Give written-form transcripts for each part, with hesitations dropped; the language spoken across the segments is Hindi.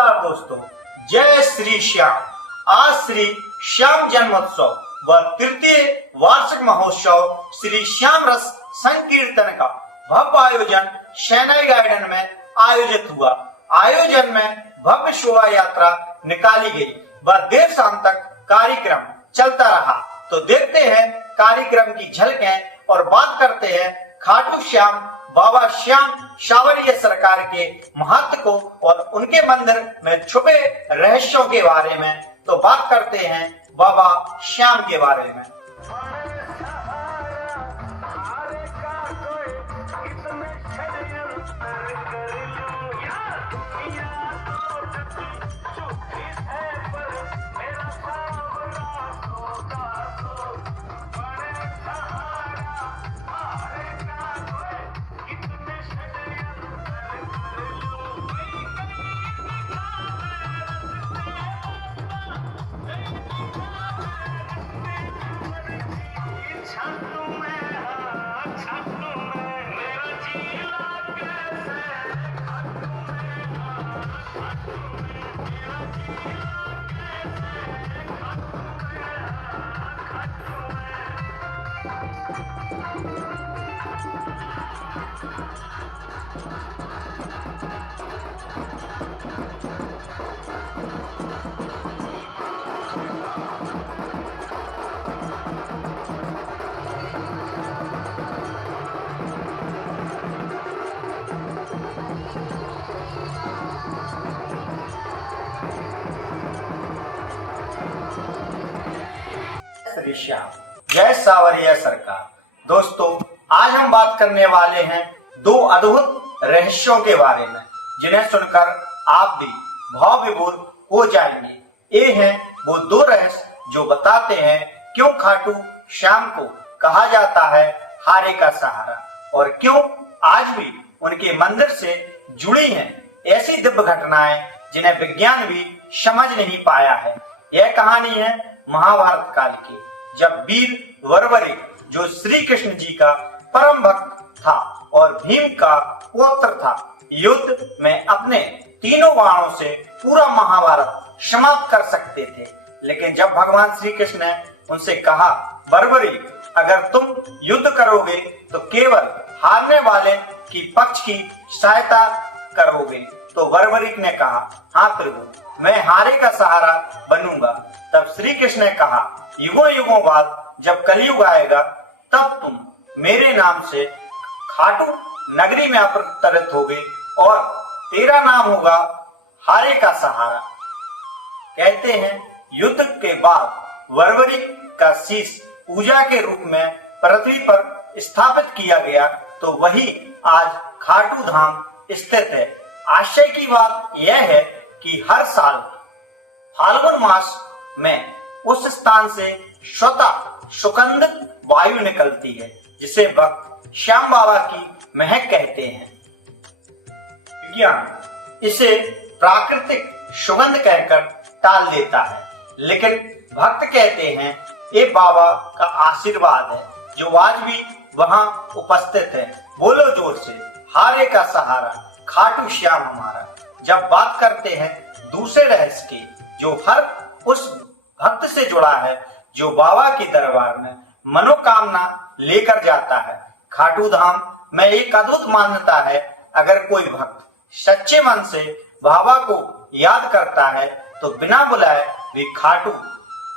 नमस्कार दोस्तों, जय श्री श्याम। आज श्री श्याम जन्मोत्सव व तृतीय वार्षिक महोत्सव श्री श्याम रस संकीर्तन का भव्य आयोजन शहनाई गार्डन में आयोजित हुआ। आयोजन में भव्य शोभा यात्रा निकाली गई व देर शाम तक कार्यक्रम चलता रहा। तो देखते हैं कार्यक्रम की झलकें और बात करते हैं खाटू श्याम बाबा श्याम सावरिया सरकार के महत्व को और उनके मंदिर में छुपे रहस्यों के बारे में। तो बात करते हैं बाबा श्याम के बारे में। श्री श्याम, जय सावरिया सरकार। दोस्तों, आज हम बात करने वाले हैं दो अद्भुत रहस्यों के बारे में, जिन्हें सुनकर आप भी भाव विभोर हो जाएंगे। ये हैं वो दो रहस्य जो बताते हैं क्यों खाटू श्याम को कहा जाता है हारे का सहारा, और क्यों आज भी उनके मंदिर से जुड़ी हैं ऐसी दिव्य घटनाएं जिन्हें विज्ञान भी समझ नहीं पाया है। यह कहानी है महाभारत काल की, जब वीर वरवरिक, जो श्री कृष्ण जी का परम भक्त था और भीम का पुत्र था, युद्ध में अपने तीनों बाणों से पूरा महाभारत समाप्त कर सकते थे। लेकिन जब भगवान श्री कृष्ण ने उनसे कहा, वरवरिक, अगर तुम युद्ध करोगे तो केवल हारने वाले की पक्ष की सहायता करोगे, तो वरवरिक ने कहा, हाँ प्रभु, मैं हारे का सहारा बनूंगा। तब श्री कृष्ण ने कहा, युगों युगों बाद जब कलयुग आएगा तब तुम मेरे नाम से खाटू नगरी में अवतरित होगे और तेरा नाम होगा हारे का सहारा। कहते हैं युद्ध के बाद वरवरिक का शीश पूजा के रूप में पृथ्वी पर स्थापित किया गया, तो वही आज खाटू धाम स्थित है। आश्चर्य की बात यह है कि हर साल फाल्गुन मास में उस स्थान से स्वतः सुगंधित वायु निकलती है, जिसे भक्त श्याम बाबा की महक कहते हैं। विज्ञान इसे प्राकृतिक सुगंध कहकर टाल देता है, लेकिन भक्त कहते हैं ये बाबा का आशीर्वाद है जो आज भी वहां उपस्थित है। बोलो जोर से, हारे का सहारा खाटू श्याम हमारा। जब बात करते हैं दूसरे रहस्य की, जो हर उस भक्त से जुड़ा है जो बाबा के दरबार में मनोकामना लेकर जाता है। खाटू धाम में एक अद्भुत मान्यता है, अगर कोई भक्त सच्चे मन से बाबा को याद करता है तो बिना बुलाए वे खाटू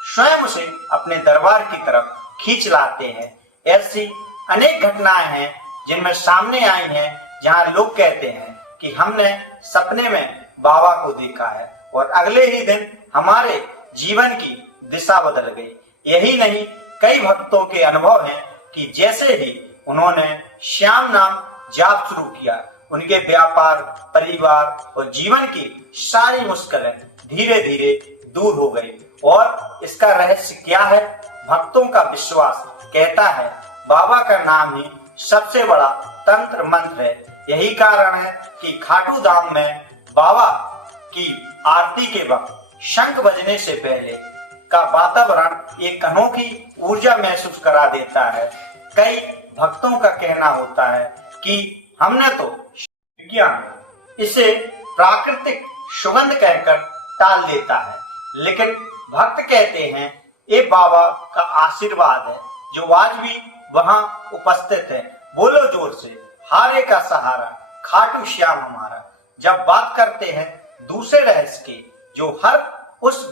स्वयं उसे अपने दरबार की तरफ खींच लाते हैं। ऐसी अनेक घटनाएं हैं जिनमें सामने आई हैं, जहां लोग कहते हैं कि हमने सपने में बाबा को देखा है और अगले ही दिन हमारे जीवन की दिशा बदल गई। यही नहीं, कई भक्तों के अनुभव हैं कि जैसे ही उन्होंने श्याम नाम जाप शुरू किया, उनके व्यापार, परिवार और जीवन की सारी मुश्किलें धीरे धीरे दूर हो गई। और इसका रहस्य क्या है? भक्तों का विश्वास कहता है बाबा का नाम ही सबसे बड़ा तंत्र मंत्र है। यही कारण है कि खाटू धाम में बाबा की आरती के वक्त शंख बजने से पहले का वातावरण एक अनोखी ऊर्जा महसूस करा देता है। कई भक्तों का कहना होता है कि हमने तो विज्ञान इसे प्राकृतिक सुगंध कहकर टाल देता है, लेकिन भक्त कहते हैं ये बाबा का आशीर्वाद है जो आज भी वहां उपस्थित है। बोलो जोर से, हारे का सहारा खाटू श्याम हमारा। जब बात करते हैं दूसरे रहस्य की जो हर उस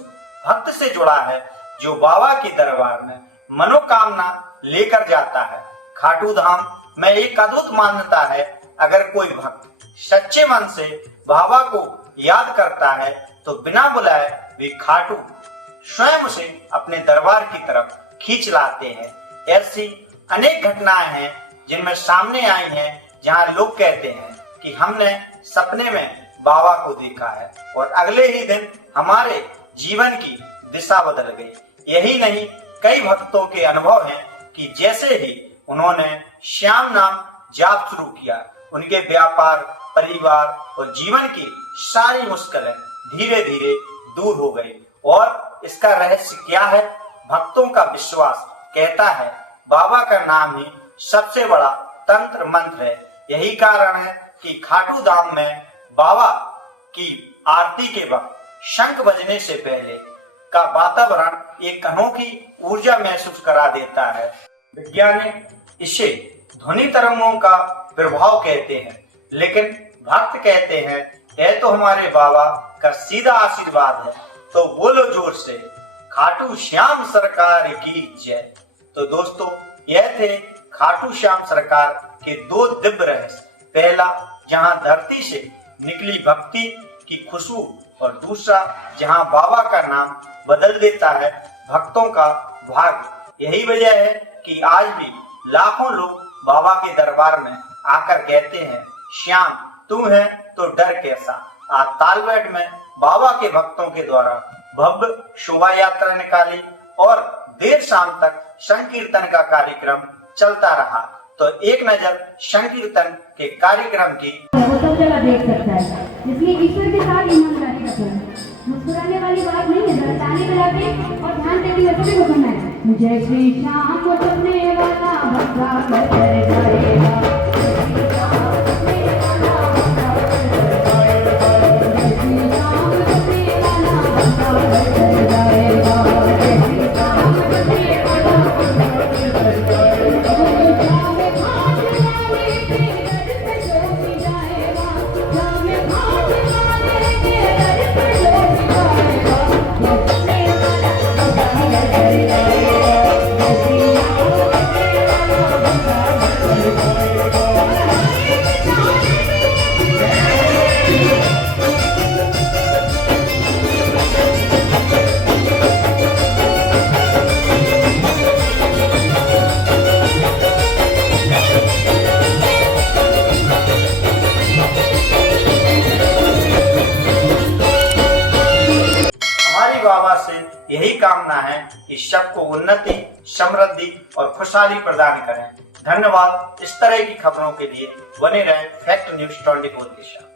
भक्त से जुड़ा है जो बाबा के दरबार में मनोकामना लेकर जाता है, खाटू धाम में एक अद्भुत मान्यता है। अगर कोई भक्त सच्चे मन से बाबा को याद करता है तो बिना बुलाए वे खाटू स्वयं उसे अपने दरबार की तरफ खींच लाते हैं। ऐसी अनेक घटनाएं हैं जिनमें सामने आई हैं जहां लोग कहते हैं कि हमने सपने में बाबा को देखा है और अगले ही दिन हमारे जीवन की दिशा बदल गई। यही नहीं, कई भक्तों के अनुभव हैं कि जैसे ही उन्होंने श्याम नाम जाप शुरू किया, उनके व्यापार, परिवार और जीवन की सारी मुश्किलें धीरे धीरे दूर हो गई। और इसका रहस्य क्या है? भक्तों का विश्वास कहता है बाबा का नाम ही सबसे बड़ा तंत्र मंत्र है। यही कारण है कि खाटू धाम में बाबा की आरती के वक्त शंख बजने से पहले का वातावरण एक अनोखी ऊर्जा महसूस करा देता है। वैज्ञानिक इसे ध्वनि तरंगों का प्रभाव कहते हैं, लेकिन भक्त कहते हैं यह तो हमारे बाबा का सीधा आशीर्वाद है। तो बोलो जोर से, खाटू श्याम सरकार की जय। तो दोस्तों, यह थे खाटू श्याम सरकार के दो दिव्य रहस्य। पहला, जहां धरती से निकली भक्ति की खुशबू, और दूसरा, जहां बाबा का नाम बदल देता है भक्तों का भाग्य। यही वजह है कि आज भी लाखों लोग बाबा के दरबार में आकर कहते हैं, श्याम तू है तो डर कैसा। आज तालबेट में बाबा के भक्तों के द्वारा भव्य शोभा यात्रा निकाली और देर शाम तक संकीर्तन का कार्यक्रम चलता रहा। तो एक नजर संकीर्तन के कार्यक्रम की। वो सब जगह देख सकता है, इसलिए ईश्वर के साथ ईमानदारी रखो। मुस्कुराने वाली बात नहीं है, जरा ताली बजाते और ध्यान देते हुए सभी को सुनना है। जय श्री श्याम को जपने वाला भक्ता कर जाएगा। बाबा से यही कामना है कि सबको उन्नति, समृद्धि और खुशहाली प्रदान करें। धन्यवाद। इस तरह की खबरों के लिए बने रहें फैक्ट न्यूज़ 24 के साथ।